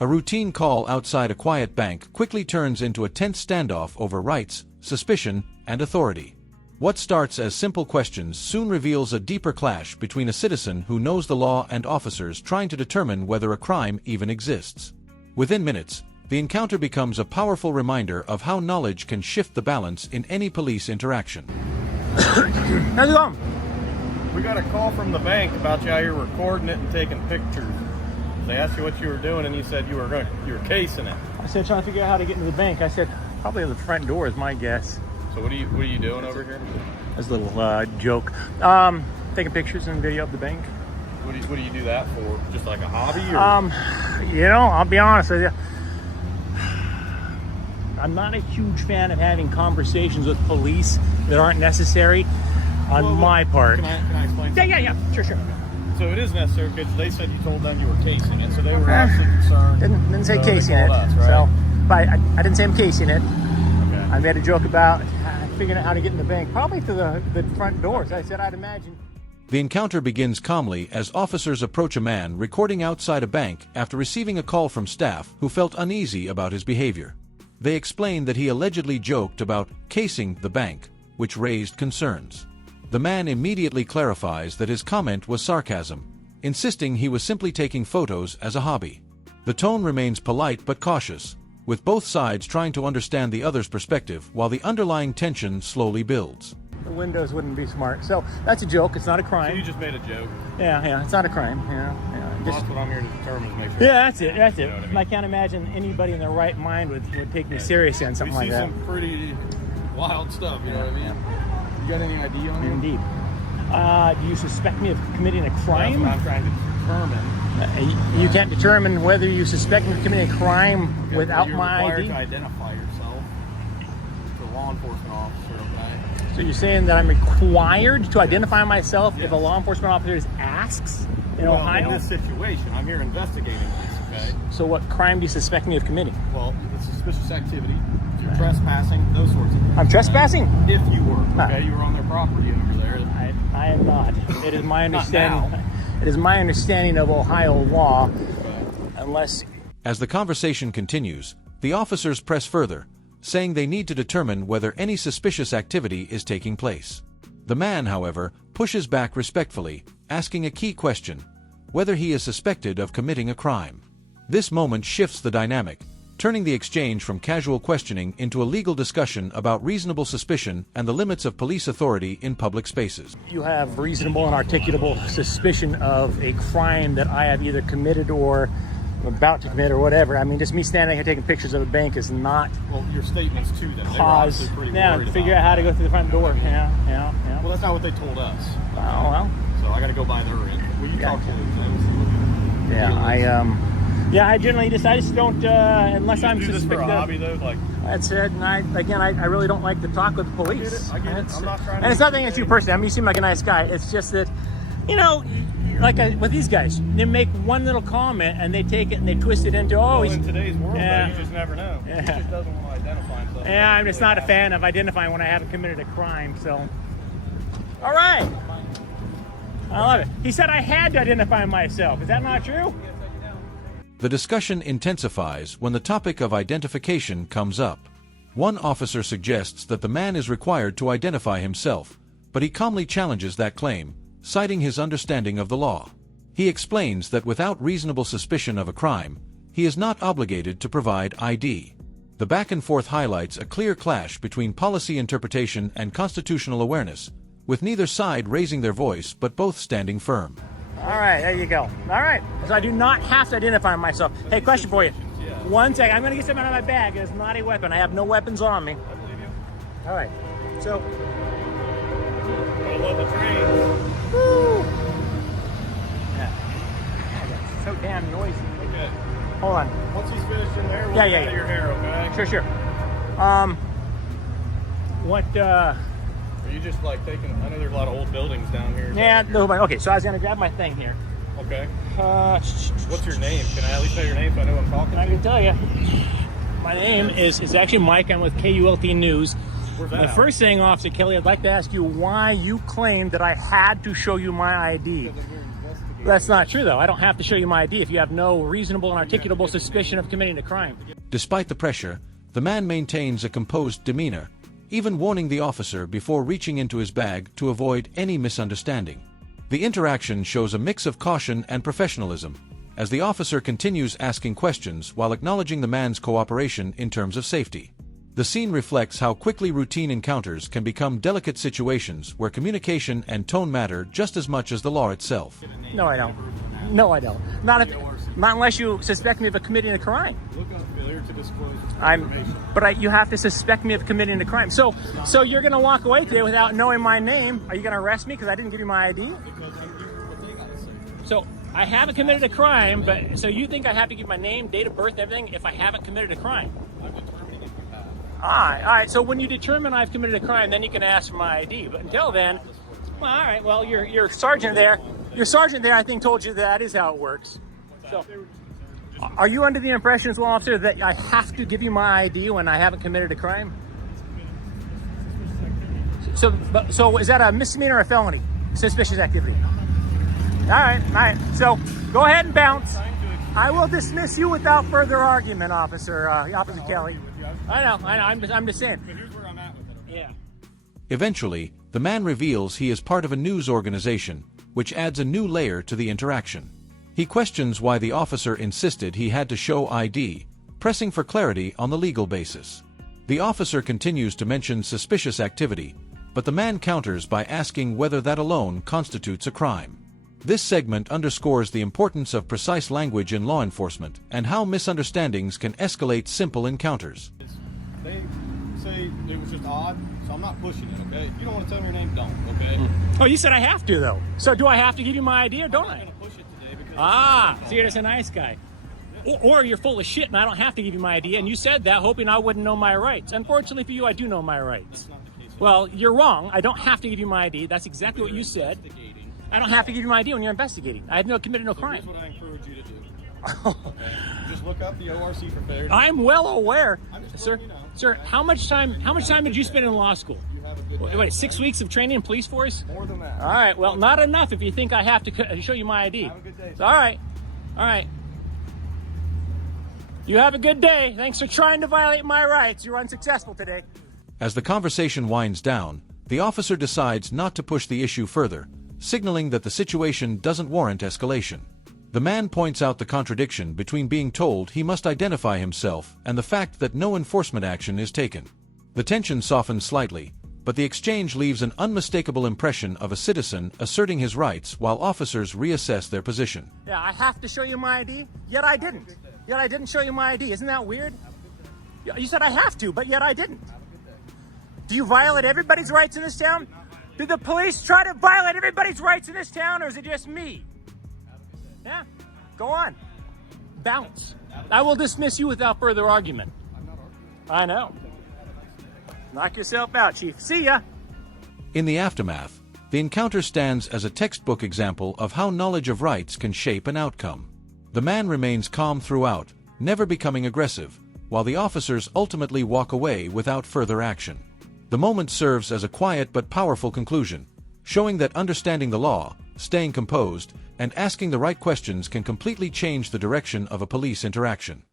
A routine call outside a quiet bank quickly turns into a tense standoff over rights, suspicion, and authority. What starts as simple questions soon reveals a deeper clash between a citizen who knows the law and officers trying to determine whether a crime even exists. Within minutes, the encounter becomes a powerful reminder of how knowledge can shift the balance in any police interaction. How's it going? We got a call from the bank about you out here recording it and taking pictures. They asked you what you were doing, and you said you were casing it. I said trying to figure out how to get into the bank. I said probably at the front door is my guess. So what are you doing over here? That's a little joke. Taking pictures and video of the bank. What do you do that for? Just like a hobby? Or? You know, I'll be honest with you. I'm not a huge fan of having conversations with police that aren't necessary on my part. Can I explain? Yeah. Sure. So it is necessary because they said you told them you were casing it, so they were obviously concerned. Didn't say so casing it. Us, right? So, but I didn't say I'm casing it. Okay. I made a joke about figuring out how to get in the bank, probably through the front doors. I said I'd imagine. The encounter begins calmly as officers approach a man recording outside a bank after receiving a call from staff who felt uneasy about his behavior. They explained that he allegedly joked about casing the bank, which raised concerns. The man immediately clarifies that his comment was sarcasm, insisting he was simply taking photos as a hobby. The tone remains polite but cautious, with both sides trying to understand the other's perspective while the underlying tension slowly builds. The windows wouldn't be smart. So that's a joke. It's not a crime. So you just made a joke. Yeah. It's not a crime. Yeah. That's what I'm here to determine, to make sure. Yeah, that's it. You know what I mean? I can't imagine anybody in their right mind would take me seriously on something like that. We see some pretty wild stuff, you know what I mean? You got any ID on you? Indeed. Do you suspect me of committing a crime? That's what I'm trying to determine. You can't determine whether you suspect me of committing a crime without my You're ID? required to identify yourself to a law enforcement officer, okay? So you're saying that I'm required to identify myself if a law enforcement officer asks in Ohio? In this situation, I'm here investigating this, okay? So what crime do you suspect me of committing? Well, it's suspicious activity. You're trespassing, those sorts of things. I'm trespassing? If you were, No. okay? You were on their property over there. I am not. It is my Not understanding. now. It is my understanding of Ohio law, unless. As the conversation continues, the officers press further, saying they need to determine whether any suspicious activity is taking place. The man, however, pushes back respectfully, asking a key question: whether he is suspected of committing a crime. This moment shifts the dynamic, turning the exchange from casual questioning into a legal discussion about reasonable suspicion and the limits of police authority in public spaces. You have reasonable and articulable suspicion of a crime that I have either committed or about to commit or whatever. I mean, just me standing here taking pictures of a bank is not Well, your statements to them. They were cause. obviously pretty Yeah, worried figure about out how to go that. through the front door. Yeah. Well, that's not what they told us. Well. So I got to go by their end. Well, you Yeah. talk to them. Yeah, I generally just don't unless I'm do this for a suspected. hobby, though? Like, That's it. And I really don't like to talk with the police. I get it. I'm not trying to And it's nothing against you personally. I mean, you seem like a nice guy. It's just that, with these guys, they make one little comment and they take it and they twist it into, well, he's. in today's world, Yeah. though, you just never know. Yeah. He just doesn't want to identify himself. Yeah, I'm just not a fan of identifying when I haven't committed a crime. So, all right. I love it. He said I had to identify myself. Is that not true? The discussion intensifies when the topic of identification comes up. One officer suggests that the man is required to identify himself, but he calmly challenges that claim, citing his understanding of the law. He explains that without reasonable suspicion of a crime, he is not obligated to provide ID. The back and forth highlights a clear clash between policy interpretation and constitutional awareness, with neither side raising their voice but both standing firm. All right, there you go. All right, so I do not have to identify myself. Hey, question for you. One second, I'm going to get something out of my bag. It's not a weapon. I have no weapons on me. I believe you. All right, so. I love the trains. Woo! Yeah. It's so damn noisy. Okay. Hold on. Once he's finished in there, we'll Yeah, get yeah, out of yeah. your hair, okay? Sure. What, Are you just like taking, I know there's a lot of old buildings down here. yeah, no, but okay, so I was going to grab my thing here. Okay. What's What's your name? Can I at least know your name so I know who I'm talking I to? can tell you. My name is actually Mike. I'm with KULT News. Where's that The at? first thing, Officer Kelly, I'd like to ask you why you claimed that I had to show you my ID. Because I'm here investigating That's not true, though. I don't have to show you my ID if you have no reasonable and articulable suspicion of committing a crime. Despite the pressure, the man maintains a composed demeanor, even warning the officer before reaching into his bag to avoid any misunderstanding. The interaction shows a mix of caution and professionalism, as the officer continues asking questions while acknowledging the man's cooperation in terms of safety. The scene reflects how quickly routine encounters can become delicate situations where communication and tone matter just as much as the law itself. No, I don't. No, I don't. Not unless you suspect me of committing a crime. Look up failure to disclose. You have to suspect me of committing a crime. So you're going to walk away today without knowing my name. Are you going to arrest me because I didn't give you my ID? So I haven't committed a crime, but so you think I have to give my name, date of birth, and everything if I haven't committed a crime? All right. So when you determine I've committed a crime, then you can ask for my ID. But until then, well, all right. Well, your sergeant there, I think told you that is how it works. So, are you under the impression as well, officer, that I have to give you my ID when I haven't committed a crime? So is that a misdemeanor or a felony? Suspicious activity. All right. So go ahead and bounce. I will dismiss you without further argument, Officer Kelly. I know. I'm just saying. But here's where I'm at with it. Yeah. Eventually, the man reveals he is part of a news organization, which adds a new layer to the interaction. He questions why the officer insisted he had to show ID, pressing for clarity on the legal basis. The officer continues to mention suspicious activity, but the man counters by asking whether that alone constitutes a crime. This segment underscores the importance of precise language in law enforcement and how misunderstandings can escalate simple encounters. They say it was just odd, so I'm not pushing it, okay? If you don't want to tell me your name, don't, okay? Oh, you said I have to, though. So do I have to give you my ID or don't I'm I? not going to push it today because... So you're just a nice guy. Or you're full of shit and I don't have to give you my ID, and you said that hoping I wouldn't know my rights. Unfortunately for you, I do know my rights. That's not the case. Well, you're wrong. I don't have to give you my ID. That's exactly what you said. Investigating. I don't have to give you my ID when you're investigating. I have committed no crime. Here's what I encourage you to do. Okay? Just look up the ORC for failure. I'm well aware, just sir. letting you know. Sir, how much time did you spend in law school? You have a good day. Wait, 6 weeks of training in police force? More than that. All right. Well, not enough if you think I have to show you my ID. Have a good day. All right. You have a good day. Thanks for trying to violate my rights. You're unsuccessful today. As the conversation winds down, the officer decides not to push the issue further, signaling that the situation doesn't warrant escalation. The man points out the contradiction between being told he must identify himself and the fact that no enforcement action is taken. The tension softens slightly, but the exchange leaves an unmistakable impression of a citizen asserting his rights while officers reassess their position. Yeah, I have to show you my ID, yet I didn't. Yet I didn't show you my ID. Isn't that weird? You said I have to, but yet I didn't. Do you violate everybody's rights in this town? Did the police try to violate everybody's rights in this town, or is it just me? Yeah, go on. Bounce. I will dismiss you without further argument. I know. Knock yourself out, Chief. See ya. In the aftermath, the encounter stands as a textbook example of how knowledge of rights can shape an outcome. The man remains calm throughout, never becoming aggressive, while the officers ultimately walk away without further action. The moment serves as a quiet but powerful conclusion, showing that understanding the law, staying composed, and asking the right questions can completely change the direction of a police interaction.